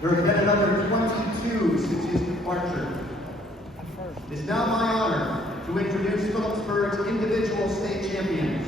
There have been another 22 since his departure. It is now my honor to introduce Phillipsburg's individual state champions.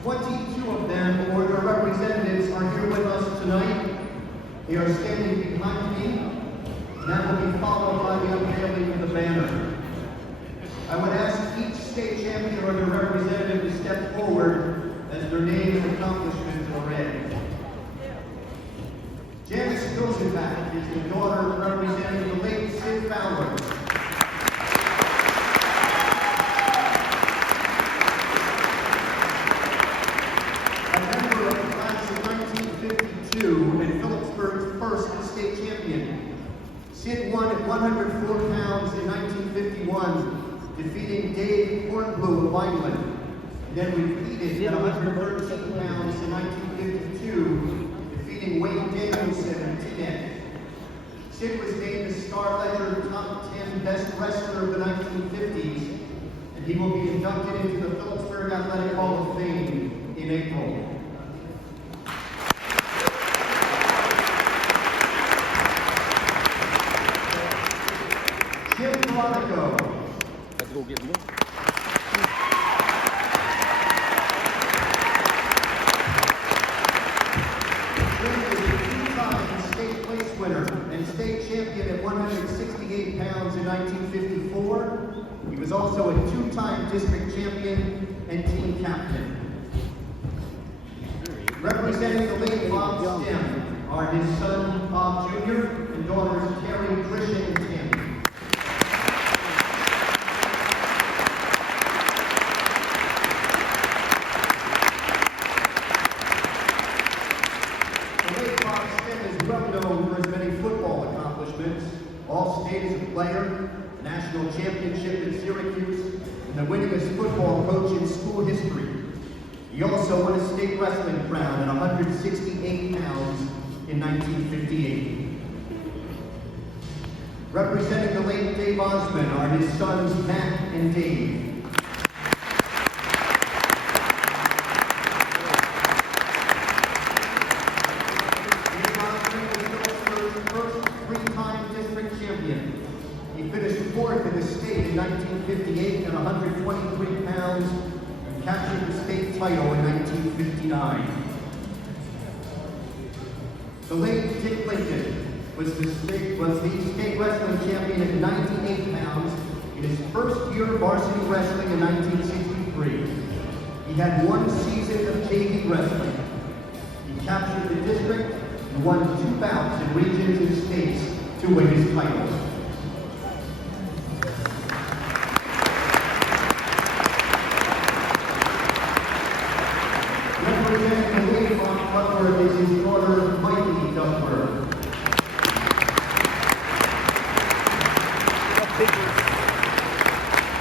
22 of them, or their representatives, are here with us tonight. They are standing behind me, and that will be followed by the unveiling of the banner. I would ask each state champion or their representative to step forward as their name and accomplishments are read. Janice Rosenbach is the daughter representing the late Sid Fowler. A member of the class of 1952 and Phillipsburg's first state champion. Sid won at 104 pounds in 1951, defeating Dave Hornblue of Vineland. Then repeated at 113 pounds in 1952, defeating Wayne Danielson of Teaneck. Sid was named the Star Ledger Top 10 Best Wrestler of the 1950s, and he will be inducted into the Phillipsburg Athletic Hall of Fame in April. Jim Veronica. Let's go get more. And state champion at 168 pounds in 1954. He was also a two-time district champion and team captain. Representing the late Bob Stem are his son Bob Jr. and daughters Terry, Tricia, and Tammy. All-state as a player, a national championship in Syracuse, and the winningest football coach in school history. He also won a state wrestling crown at 168 pounds in 1958. Representing the late Dave Osmond are his sons Matt and Dave. He finished fourth in the state in 1958 at 123 pounds and captured the state title in 1959. The late Dick Lincoln was the state wrestling champion at 98 pounds in his first year of varsity wrestling in 1963. He had one season of JV wrestling. He captured the district and won 2 bouts in regions and states to win his title. Representing the late Bob Duckworth is his daughter, Mikey Duckworth.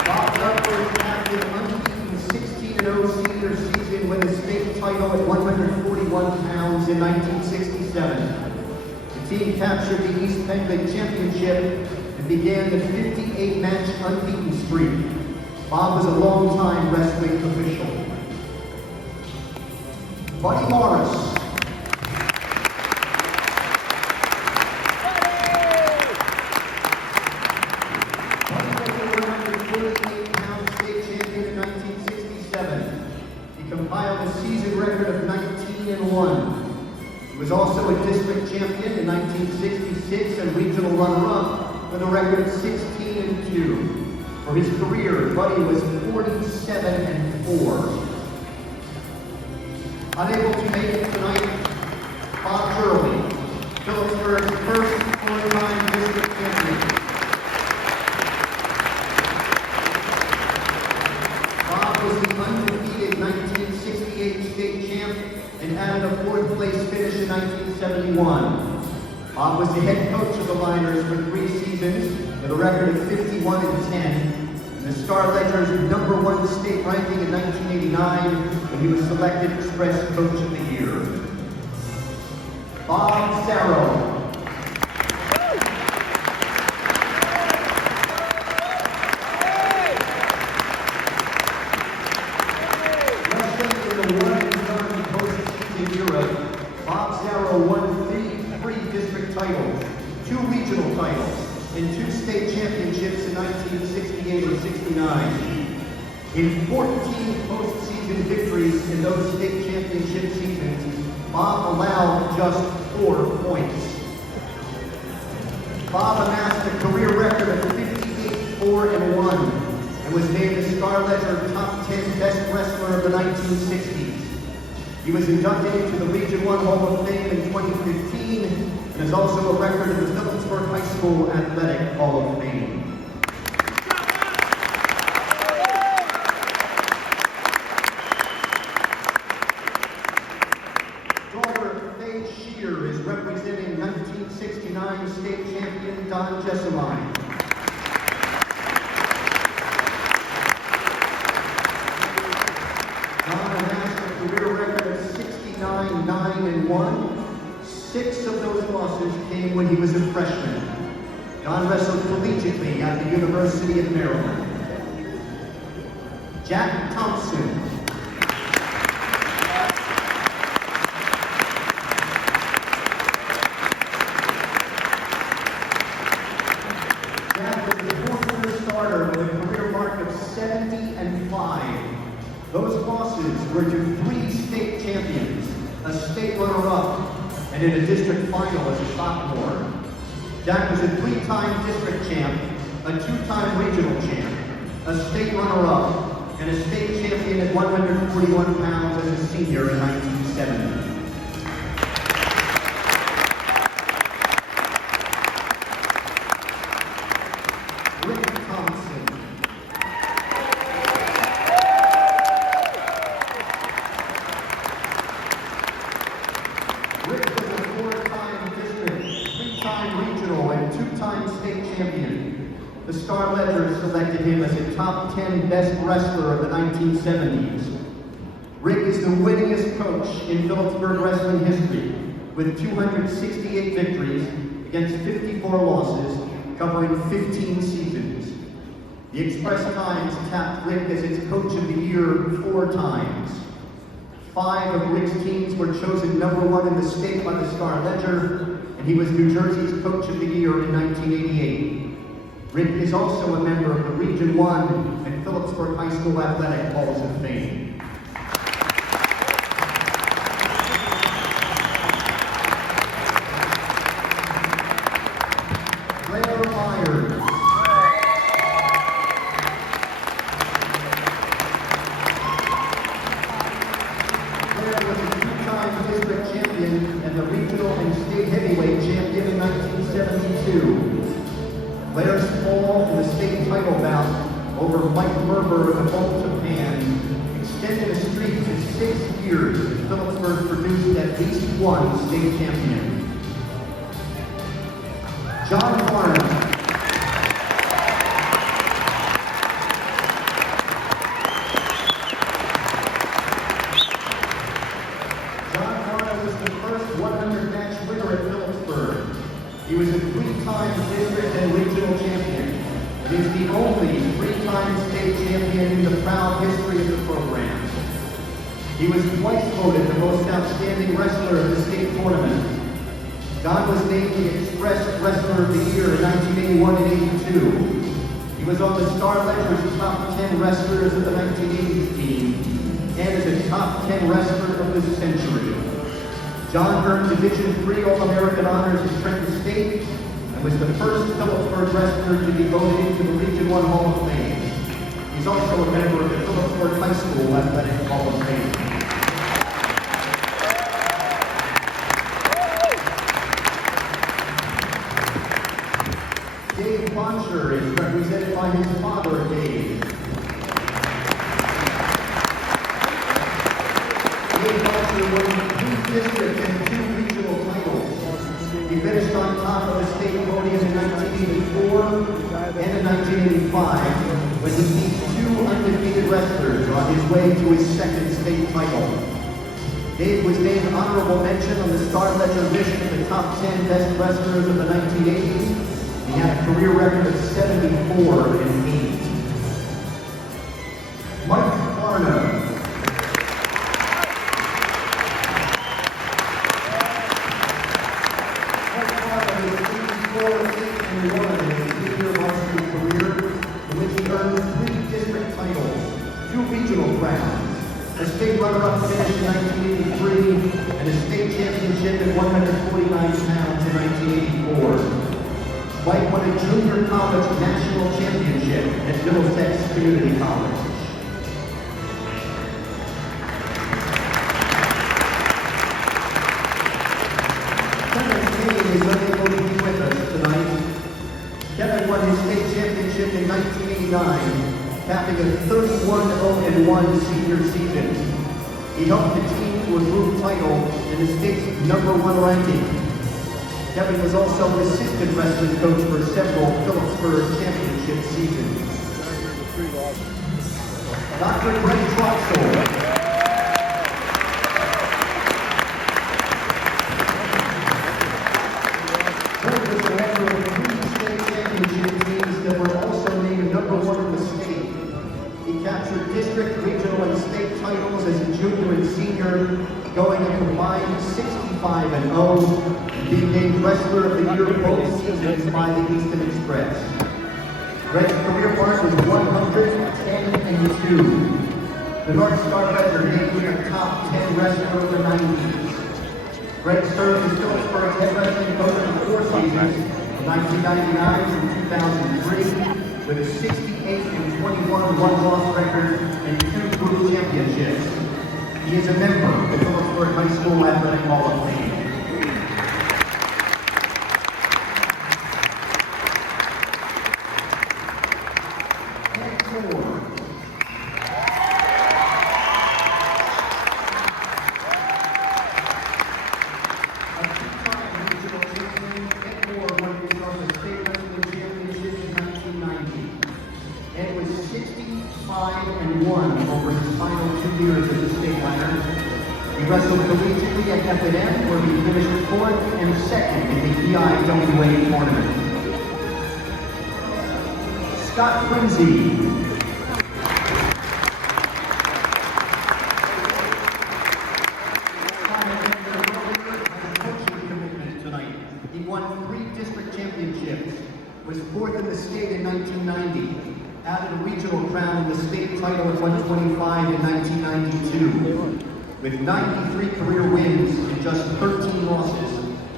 Bob Duckworth captured an unbeaten 16-0 senior season with a state title at 141 pounds in 1967. The team captured the East Penguin Championship and began the 58-match unbeaten streak. Bob was a long-time wrestling official. Buddy Morris. Buddy was a 148-pound state champion in 1967. He compiled a season record of 19-1. He was also a district champion in 1966 and regional runner-up with a record of 16-2. For his career, Buddy was 47-4. Unable to make it tonight, Bob Shirley, Phillipsburg's first four-time district champion. Bob was the undefeated 1968 state champ and added a fourth-place finish in 1971. Bob was the head coach of the Liners for 3 seasons with a record of 51-10. And the Star Ledger's #1 state ranking in 1989 when he was selected Express Coach of the Year. Bob Sarrow. Wrestling in the 1-and-done postseason era, Bob Sarrow won 3 district titles, 2 regional titles, and 2 state championships in 1968 and 69. In 14 postseason victories in those state championship seasons, Bob allowed just 4 points. Bob amassed a career record of 58-4-1 and was named the Star Ledger Top 10 Best Wrestler of the 1960s. He was inducted into the Region 1 Hall of Fame in 2015 and is also a record in the Phillipsburg High School Athletic Hall of Fame. Is representing 1969 state champion Don Jessamine. Don amassed a career record of 69-9-1. 6 of those losses came when he was a freshman. Don wrestled collegiately at the University of Maryland. Jack Thompson. With a 70-5. Those losses were to 3 state champions, a state runner-up, and in a district final as a sophomore. Jack was a 3-time district champ, a 2-time regional champ, a state runner-up, and a state champion at 141 pounds as a senior in 1970. Regional and 2-time state champion. The Star Ledger selected him as a top 10 best wrestler of the 1970s. Rick is the winningest coach in Phillipsburg wrestling history, with 268 victories against 54 losses, covering 15 seasons. The Express Times tapped Rick as its Coach of the Year 4 times. 5 of Rick's teams were chosen #1 in the state by the Star Ledger, and he was New Jersey's Coach of the Year in 1988. Rick is also a member of the Region 1 and Phillipsburg High School Athletic Halls of Fame. District champion and the regional and state heavyweight champion in 1972. Blair's fall in the state title bout over Mike Merber of Japan extended a streak to 6 years as Phillipsburg produced at least 1 state champion. John Garnet. He was a 3-time district and regional champion. He is the only 3-time state champion in the proud history of the program. He was twice voted the most outstanding wrestler of the state tournament. John was named the Express Wrestler of the Year in 1981 and 82. He was on the Star Ledger's top 10 wrestlers of the 1980s team and is a top 10 wrestler of the century. John earned Division III All-American honors at Trenton State and was the first Phillipsburg wrestler to be voted into the Region 1 Hall of Fame. He's also a member of the Phillipsburg High School Athletic Hall of Fame. Dave Boncher is represented by his father, Dave. Dave Boncher won 2 district and 2 regional titles. He finished on top of the state podium in 1984 and in 1985 when he beat 2 undefeated wrestlers on his way to his 2nd state title. Dave was named honorable mention on the Star Ledger list of the top 10 best wrestlers of the 1980s. He had a career record of 74-8. Mike Barno. 8-1 in his senior varsity career, in which he earned 3 district titles, 2 regional crowns, a state runner-up finish in 1983, and a state championship at 149 pounds in 1984. Mike won a junior college national championship at Middlesex Community College. Kevin Kane is unable to be with us tonight. Kevin won his state championship in 1989, capping a 31-0-1 senior season. He helped the team to a group title and the state's #1 ranking. Kevin was also assistant wrestling coach for several Phillipsburg Championship seasons. Dr. Greg Troxel. Greg was the member of 3 state championship teams that were also named #1 in the state. He captured district, regional, and state titles as a junior and senior, going a combined 65-0, and being named Wrestler of the Year both seasons by the Easton Express. Greg's career mark was 110-2. The North Star Wrestler named him a top 10 wrestler of the 90s. Greg served as Phillipsburg's head wrestling coach for 4 seasons, from 1999 to 2003, with a 68-21 one-loss record and 2 group championships. He is a member of the Phillipsburg High School Athletic Hall of Fame. Over his final 2 years as a state winner. He wrestled collegiately at F&M, where he finished 4th and 2nd in the EIWA tournament. Scott Quincy. Tonight. He won 3 district championships, was 4th in the state in 1990. Added a regional crown in the state title at 125 in 1992. With 93 career wins and just 13 losses,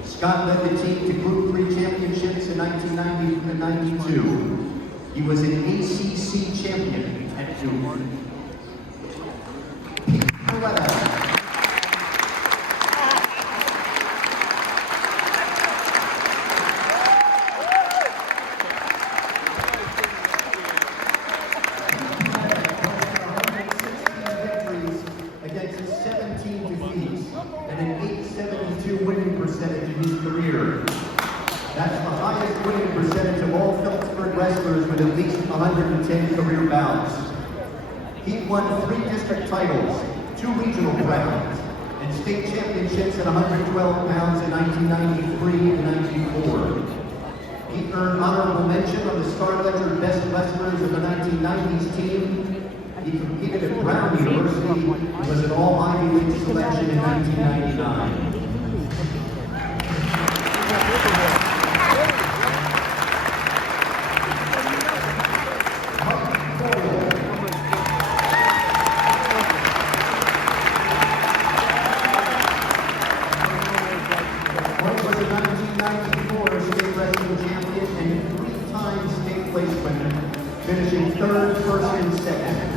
Scott led the team to Group 3 championships in 1990 and 92. He was an ACC champion at Duke. Pete Coletta. And an 872 winning percentage in his career. That's the highest winning percentage of all Phillipsburg wrestlers with at least 110 career bouts. He won 3 district titles, 2 regional crowns, and state championships at 112 pounds in 1993 and 94. He earned honorable mention on the Star Ledger Best Wrestlers of the 1990s team. He competed at Brown University and was an all-Ivy League selection in 1999. Mike was a 1994 state wrestling champion and 3-time state place winner, finishing 3rd, 1st, and 2nd.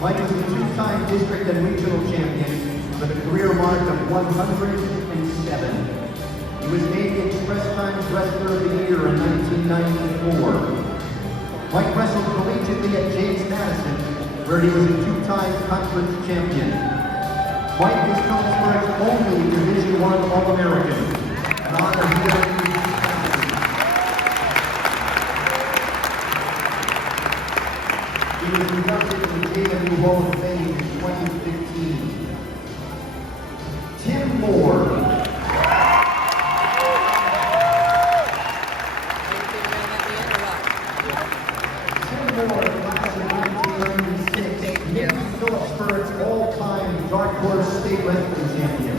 Mike was a 2-time district and regional champion with a career mark of 107. He was named Express Times Wrestler of the Year in 1994. Mike wrestled collegiately at James Madison, where he was a 2-time conference champion. Mike is Phillipsburg's only Division I All-American, an honor he earned. He was inducted in the JMU Hall of Fame in 2015. Tim Moore. Tim Moore, class of 1996, named Phillipsburg's all-time Dark Horse State Wrestling Champion.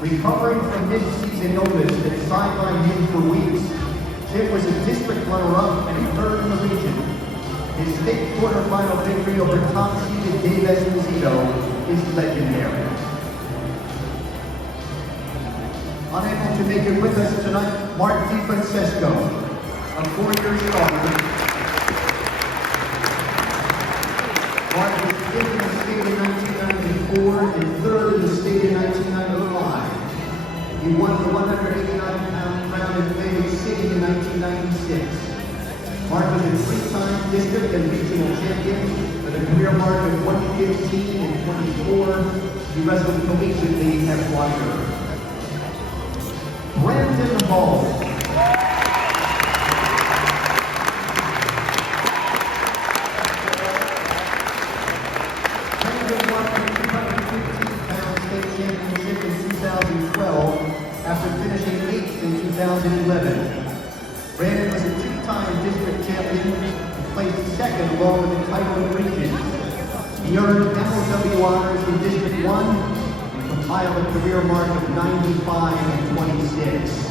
Recovering from mid-season illness that sidelined him for weeks, runner-up and third in the region. His state quarterfinal victory over top-seeded Dave Esposito is legendary. Unable to make it with us tonight, Mark DiFrancesco, a 4-year starter. Mark was 5th in the state in 1994 and 3rd in the state in 1995. He won the 189-pound crown in Bay City in 1996. Mark was a 3-time district and regional champion with a career mark of 115 and 24. He wrestled collegiately at flyweight. Brandon Hall. After finishing 8th in 2011. Brandon was a 2-time district champion and placed 2nd along with the title in region. He earned MOW honors in District 1 and compiled a career mark of 95 and 26.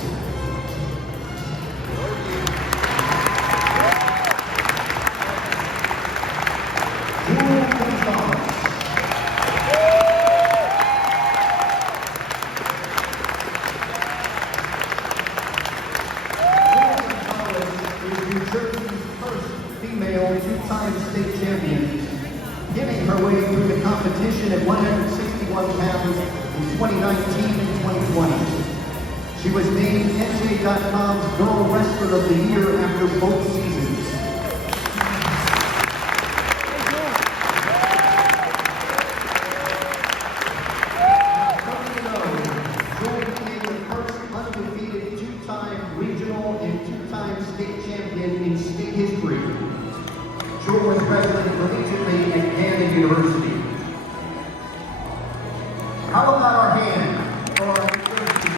State champion, getting her way through the competition at 161 pounds in 2019 and 2020. She was named NJ.com's Girl Wrestler of the Year after both seasons. Joel became the first undefeated 2-time regional and 2-time state champion in state history. Joel was wrestling collegiately at Garnet University.